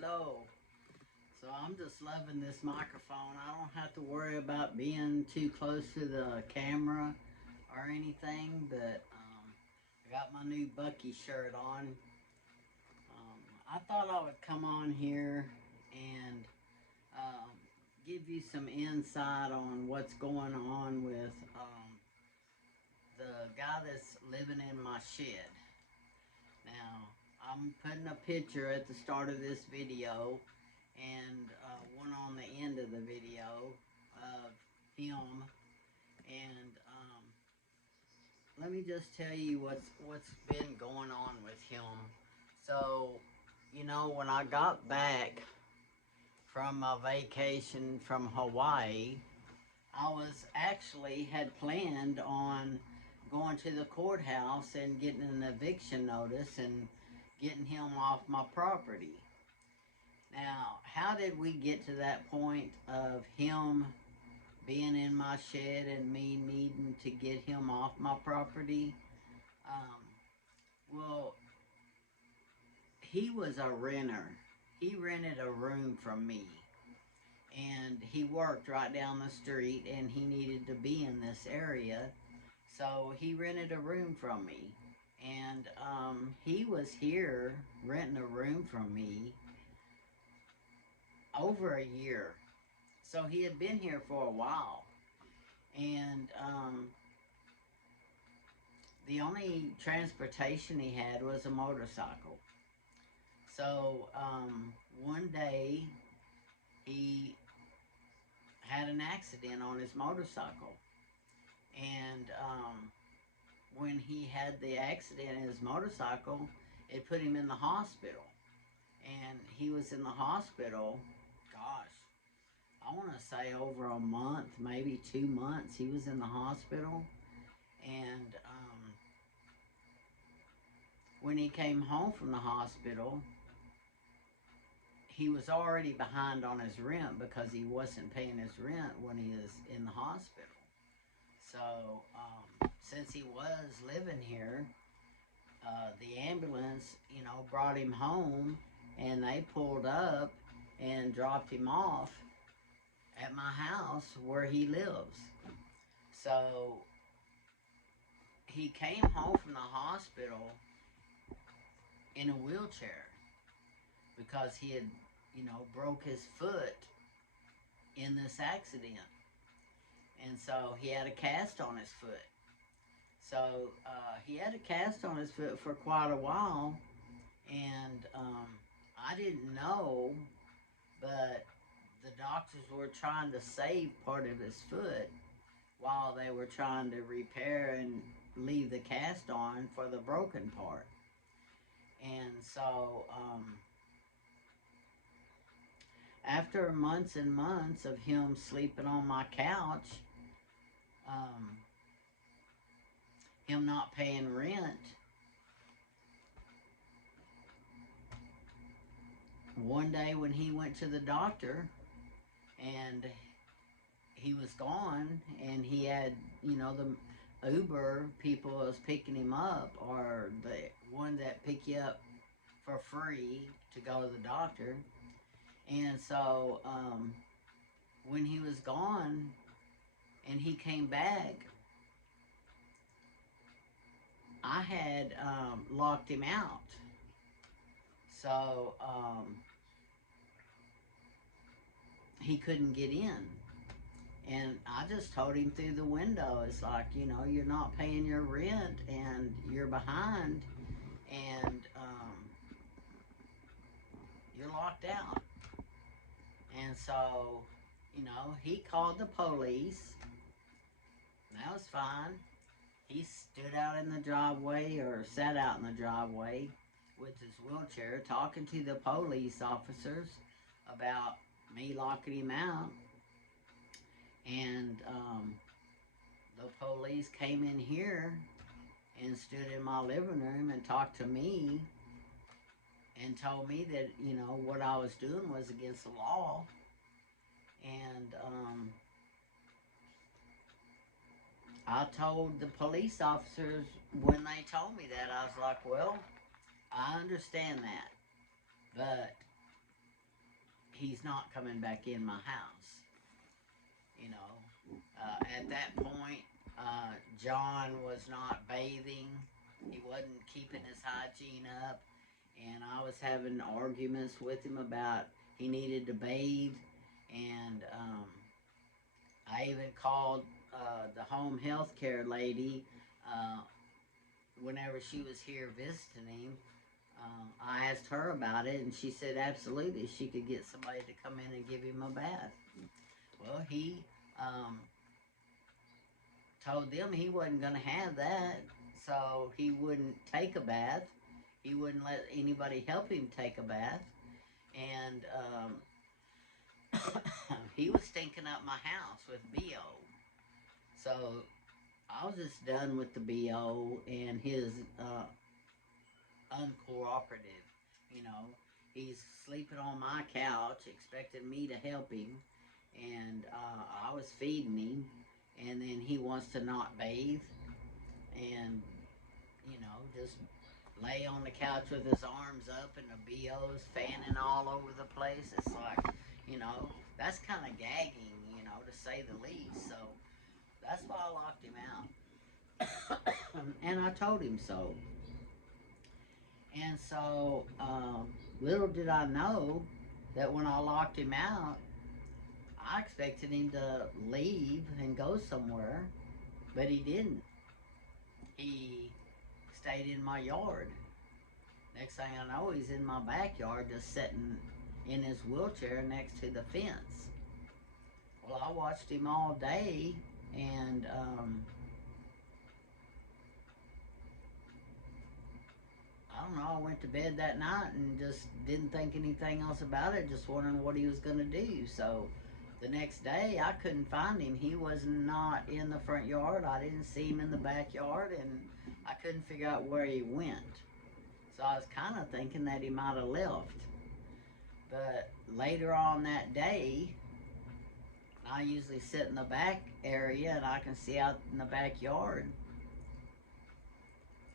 Hello. So I'm just loving this microphone. I don't have to worry about being too close to the camera or anything, but I got my new Bucky shirt on. I thought I would come on here and um, give you some insight on what's going on with the guy that's living in my shed. Now, I'm putting a picture at the start of this video and one on the end of the video of him. And let me just tell you what's been going on with him. So, you know, when I got back from my vacation from Hawaii, I was actually had planned on going to the courthouse and getting an eviction notice and getting him off my property. Now, how did we get to that point of him being in my shed and me needing to get him off my property? Well, he was a renter. He rented a room from me. And he worked right down the street and he needed to be in this area. So he rented a room from me. And he was here renting a room from me over a year. So he had been here for a while. And the only transportation he had was a motorcycle. So one day he had an accident on his motorcycle. And when he had the accident in his motorcycle, it put him in the hospital. And he was in the hospital, gosh, I want to say over a month, maybe 2 months, he was in the hospital. And when he came home from the hospital, he was already behind on his rent because he wasn't paying his rent when he was in the hospital. So, since he was living here, the ambulance, you know, brought him home and they pulled up and dropped him off at my house where he lives. So, he came home from the hospital in a wheelchair because he had, you know, broke his foot in this accident. And so he had a cast on his foot. So he had a cast on his foot for quite a while. And I didn't know, but the doctors were trying to save part of his foot while they were trying to repair and leave the cast on for the broken part. And so after months and months of him sleeping on my couch, him not paying rent, one day when he went to the doctor and he was gone and he had, you know, the Uber people was picking him up, or the one that pick you up for free to go to the doctor. And so when he was gone and he came back, I had locked him out. So he couldn't get in. And I just told him through the window, it's like, you know, you're not paying your rent and you're behind and you're locked out. And so, you know, he called the police. And that was fine. He stood out in the driveway, or sat out in the driveway with his wheelchair talking to the police officers about me locking him out. And the police came in here and stood in my living room and talked to me and told me that, you know, what I was doing was against the law. And I told the police officers when they told me that, I was like, well, I understand that, but he's not coming back in my house. You know, at that point, John was not bathing. He wasn't keeping his hygiene up. And I was having arguments with him about he needed to bathe. And I even called the home health care lady whenever she was here visiting him. I asked her about it, and she said absolutely she could get somebody to come in and give him a bath. Well, he told them he wasn't going to have that, so he wouldn't take a bath. He wouldn't let anybody help him take a bath. And he was stinking up my house with BO. So I was just done with the BO and his uncooperative. You know, he's sleeping on my couch, expecting me to help him, and I was feeding him, and then he wants to not bathe, and you know, just lay on the couch with his arms up, and the BO's fanning all over the place. It's like, you know, that's kind of gagging, you know, to say the least. So that's why I locked him out, and I told him so. And so, little did I know that when I locked him out, I expected him to leave and go somewhere, but he didn't. He stayed in my yard. Next thing I know, he's in my backyard just sitting in his wheelchair next to the fence. Well, I watched him all day, and I don't know, I went to bed that night and just didn't think anything else about it, just wondering what he was going to do. So the next day, I couldn't find him. He was not in the front yard. I didn't see him in the backyard, and I couldn't figure out where he went. So I was kind of thinking that he might have left. But later on that day, I usually sit in the back area and I can see out in the backyard.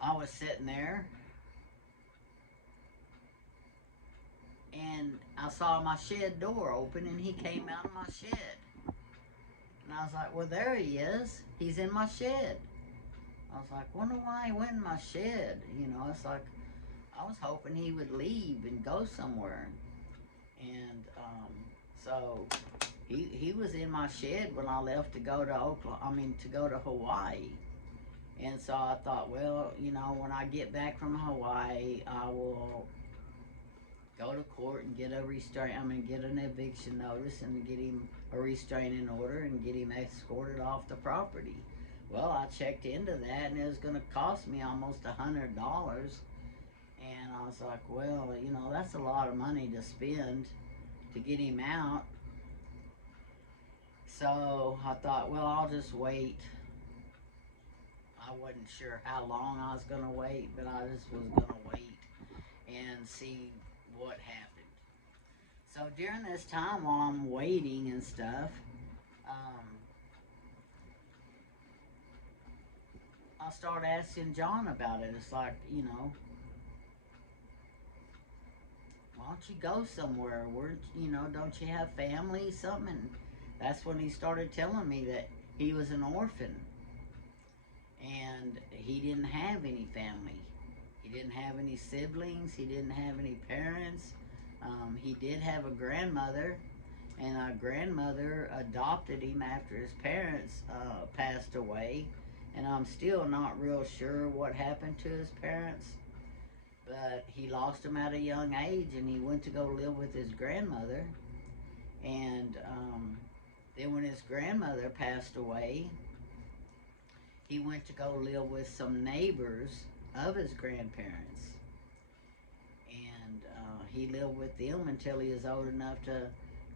I was sitting there and I saw my shed door open and he came out of my shed. And I was like, well, there he is. He's in my shed. I was like, wonder why he went in my shed. You know, it's like, I was hoping he would leave and go somewhere. And so he was in my shed when I left to go to to go to Hawaii. And so I thought, well, you know, when I get back from Hawaii, I will go to court and get get an eviction notice and get him a restraining order and get him escorted off the property. Well, I checked into that and it was going to cost me almost $100. And I was like, well, you know, that's a lot of money to spend to get him out. So I thought, well, I'll just wait. I wasn't sure how long I was going to wait, but I just was going to wait and see what happened. So during this time while I'm waiting and stuff, I start asking John about it. It's like, you know, why don't you go somewhere? Don't you have family, something? And that's when he started telling me that he was an orphan and he didn't have any family. He didn't have any siblings. He didn't have any parents. He did have a grandmother, and a grandmother adopted him after his parents passed away. And I'm still not real sure what happened to his parents, but he lost them at a young age, and he went to go live with his grandmother. And then when his grandmother passed away, he went to go live with some neighbors of his grandparents. And he lived with them until he was old enough to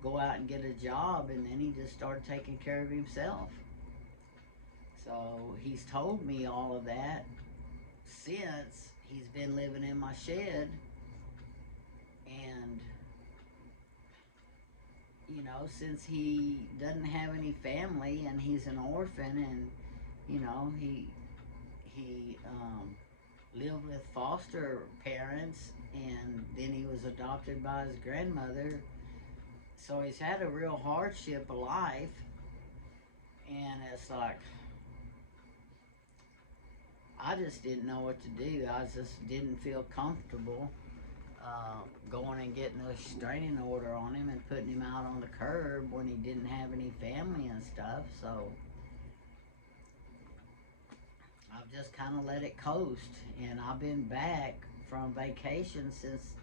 go out and get a job, and then he just started taking care of himself. So he's told me all of that since he's been living in my shed. And you know, since he doesn't have any family and he's an orphan, and you know, he lived with foster parents, and then he was adopted by his grandmother. So he's had a real hardship of life, and it's like, I just didn't know what to do. I just didn't feel comfortable going and getting a restraining order on him and putting him out on the curb when he didn't have any family and stuff. So I've just kind of let it coast, and I've been back from vacation since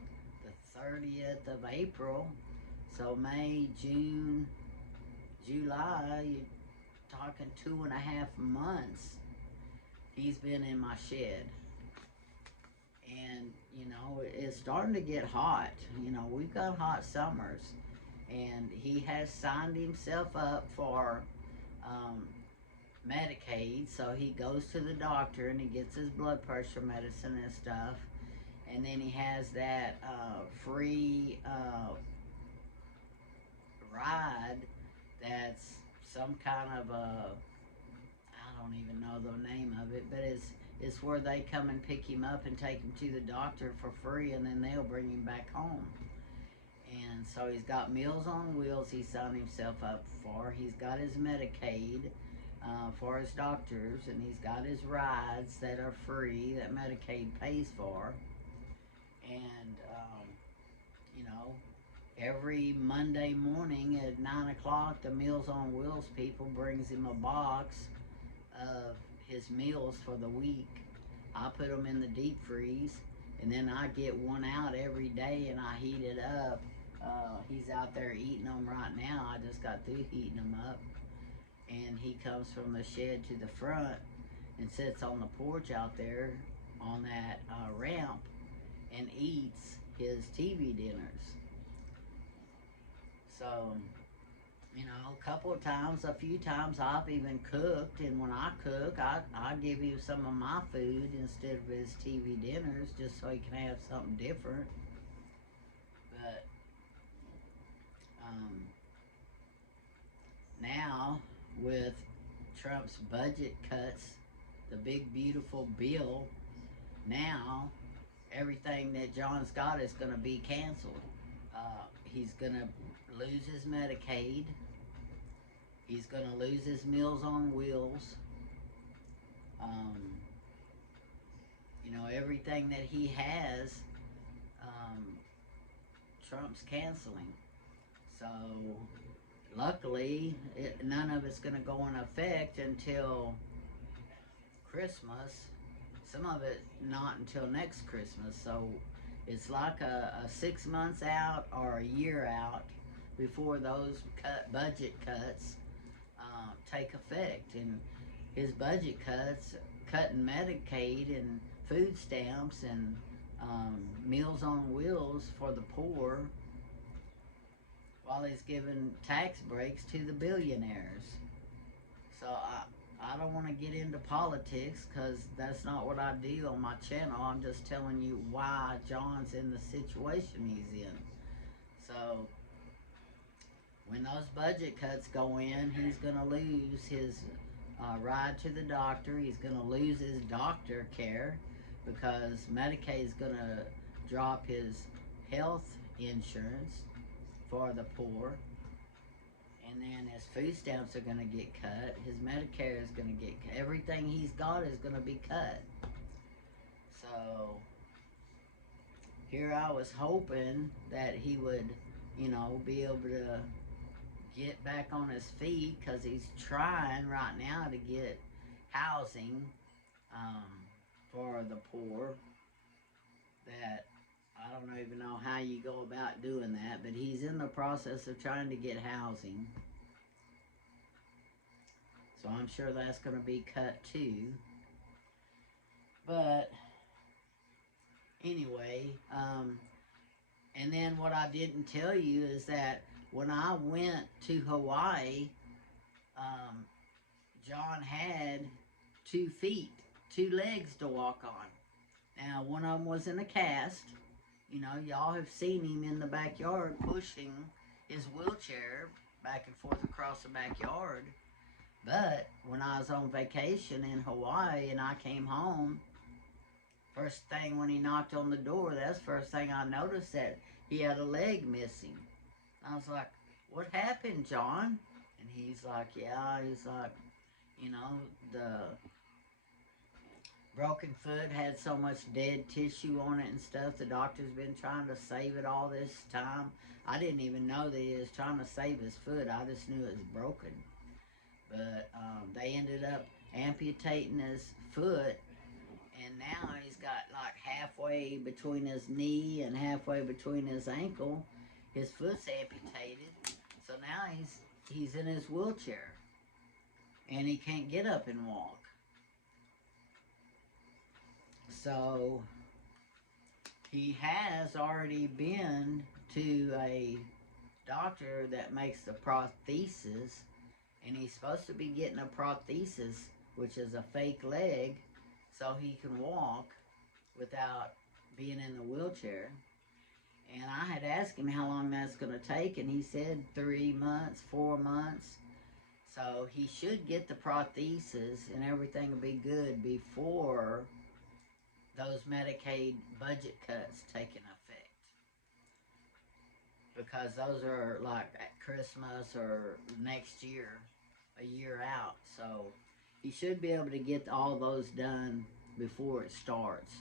the 30th of April. So May, June, July, you're talking 2.5 months he's been in my shed. And, you know, it's starting to get hot. You know, we've got hot summers. And he has signed himself up for Medicaid. So he goes to the doctor and he gets his blood pressure medicine and stuff. And then he has that free ride that's some kind of a, I don't even know the name of it, but it's where they come and pick him up and take him to the doctor for free, and then they'll bring him back home. And so he's got Meals on Wheels he signed himself up for. He's got his Medicaid for his doctors, and he's got his rides that are free that Medicaid pays for. And, you know, every Monday morning at 9 o'clock, the Meals on Wheels people brings him a box of his meals for the week. I put them in the deep freeze, and then I get one out every day and I heat it up. He's out there eating them right now. I just got through heating them up. And he comes from the shed to the front and sits on the porch out there on that ramp and eats his TV dinners. So, you know, a few times I've even cooked, and when I cook, I give you some of my food instead of his TV dinners, just so he can have something different. But now, with Trump's budget cuts, the big beautiful bill, now everything that John's got is going to be canceled. He's going to lose his Medicaid. He's going to lose his Meals on Wheels. You know, everything that he has, Trump's canceling. So, luckily, none of it's going to go into effect until Christmas. Some of it not until next Christmas. So, it's like a 6 months out or a year out before those budget cuts take effect. And his budget cuts, cutting Medicaid and food stamps and Meals on Wheels for the poor, while he's giving tax breaks to the billionaires. So I don't want to get into politics, because that's not what I do on my channel. I'm just telling you why John's in the situation he's in. So when those budget cuts go in, he's going to lose his ride to the doctor. He's going to lose his doctor care, because Medicaid is going to drop his health insurance for the poor. And then his food stamps are going to get cut. His Medicare is going to get cut. Everything he's got is going to be cut. So here I was hoping that he would, you know, be able to get back on his feet, because he's trying right now to get housing for the poor. That I don't even know how you go about doing that, but he's in the process of trying to get housing. So I'm sure that's going to be cut too. But anyway, and then what I didn't tell you is that when I went to Hawaii, John had 2 feet, 2 legs to walk on. Now, one of them was in a cast. You know, y'all have seen him in the backyard pushing his wheelchair back and forth across the backyard. But when I was on vacation in Hawaii and I came home, first thing when he knocked on the door, that's the first thing I noticed, that he had a leg missing. I was like, what happened, John? And he's like, yeah, he's like, you know, the broken foot had so much dead tissue on it and stuff. The doctor's been trying to save it all this time. I didn't even know that he was trying to save his foot. I just knew it was broken. But they ended up amputating his foot, and now he's got like halfway between his knee and halfway between his ankle. His foot's amputated, so now he's in his wheelchair, and he can't get up and walk. So he has already been to a doctor that makes the prosthesis, and he's supposed to be getting a prosthesis, which is a fake leg, so he can walk without being in the wheelchair. And I had asked him how long that's going to take, and he said 3 months, 4 months. So he should get the prosthesis, and everything will be good before those Medicaid budget cuts take effect. Because those are like at Christmas or next year, a year out. So he should be able to get all those done before it starts.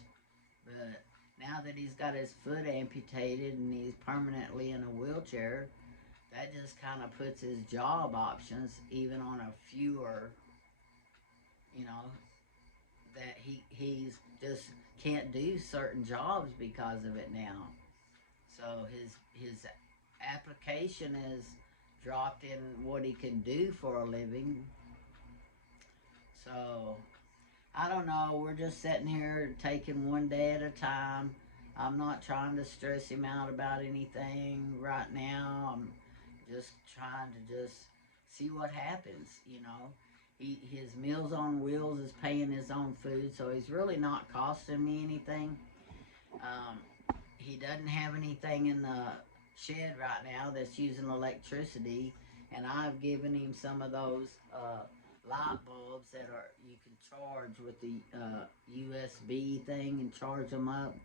But now that he's got his foot amputated and he's permanently in a wheelchair, that just kind of puts his job options even on a fewer, you know, that he's just can't do certain jobs because of it now. So his application is dropped in what he can do for a living. So I don't know. We're just sitting here taking one day at a time. I'm not trying to stress him out about anything right now. I'm just trying to just see what happens, you know. His Meals on Wheels is paying his own food, so he's really not costing me anything. Um, he doesn't have anything in the shed right now that's using electricity, and I've given him some of those light bulbs that are you can charge with the USB thing and charge them up.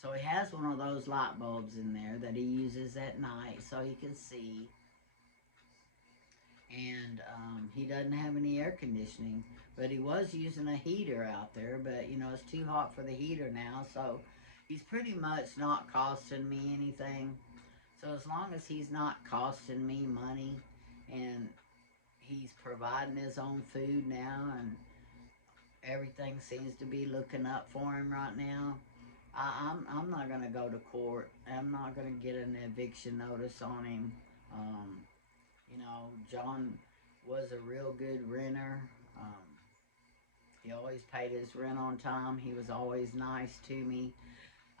So he has one of those light bulbs in there that he uses at night so he can see. And he doesn't have any air conditioning, but he was using a heater out there. But you know it's too hot for the heater now, so he's pretty much not costing me anything. So as long as he's not costing me money, and he's providing his own food now, and everything seems to be looking up for him right now, I'm not gonna go to court. I'm not gonna get an eviction notice on him. Um, you know, John was a real good renter. Um, he always paid his rent on time. He was always nice to me.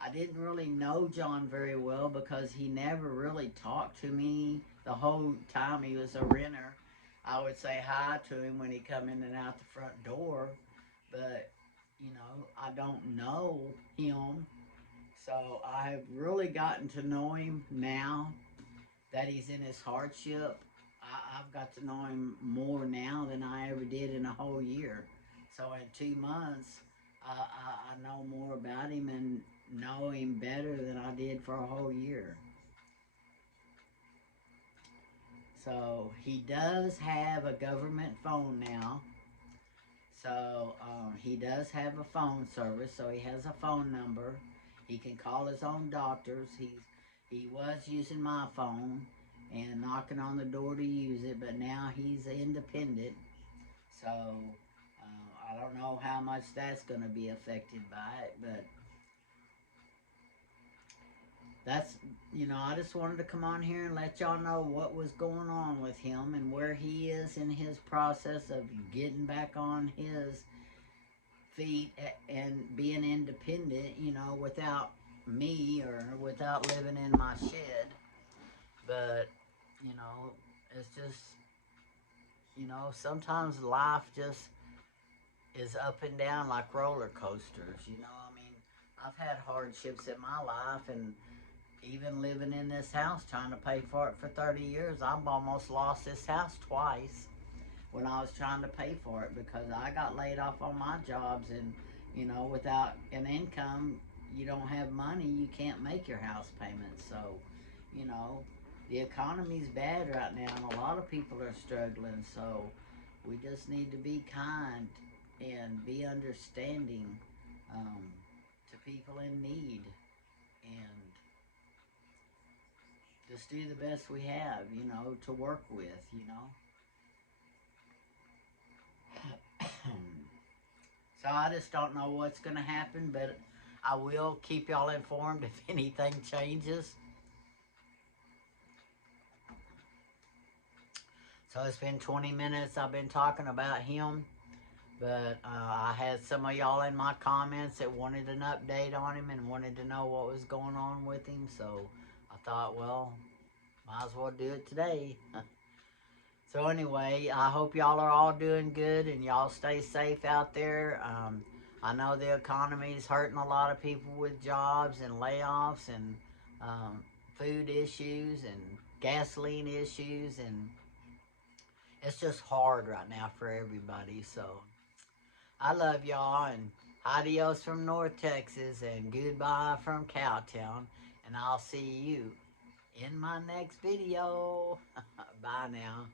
I didn't really know John very well because he never really talked to me the whole time he was a renter. I would say hi to him when he come in and out the front door, but you know, I don't know him. So I've really gotten to know him now that he's in his hardship. I've got to know him more now than I ever did in a whole year. So in 2 months, I know more about him and know him better than I did for a whole year. So he does have a government phone now. So he does have a phone service. So he has a phone number. He can call his own doctors. He was using my phone and knocking on the door to use it, but now he's independent. So I don't know how much that's going to be affected by it, but that's, you know, I just wanted to come on here and let y'all know what was going on with him and where he is in his process of getting back on his feet and being independent, you know, without me or without living in my shed. But, you know, it's just, you know, sometimes life just is up and down like roller coasters, you know. I mean, I've had hardships in my life, and even living in this house trying to pay for it for 30 years, I've almost lost this house twice when I was trying to pay for it because I got laid off on my jobs, and you know, without an income, you don't have money, you can't make your house payments. So, you know, the economy's bad right now, and a lot of people are struggling. So we just need to be kind and be understanding to people in need, and just do the best we have, to work with. So I just don't know what's going to happen, but I will keep y'all informed if anything changes. So it's been 20 minutes I've been talking about him, but I had some of y'all in my comments that wanted an update on him and wanted to know what was going on with him. So I thought, well, might as well do it today. So anyway, I hope y'all are all doing good and y'all stay safe out there. I know the economy is hurting a lot of people with jobs and layoffs and food issues and gasoline issues, and it's just hard right now for everybody. So I love y'all, and adios from North Texas, and goodbye from Cowtown, and I'll see you in my next video. Bye now.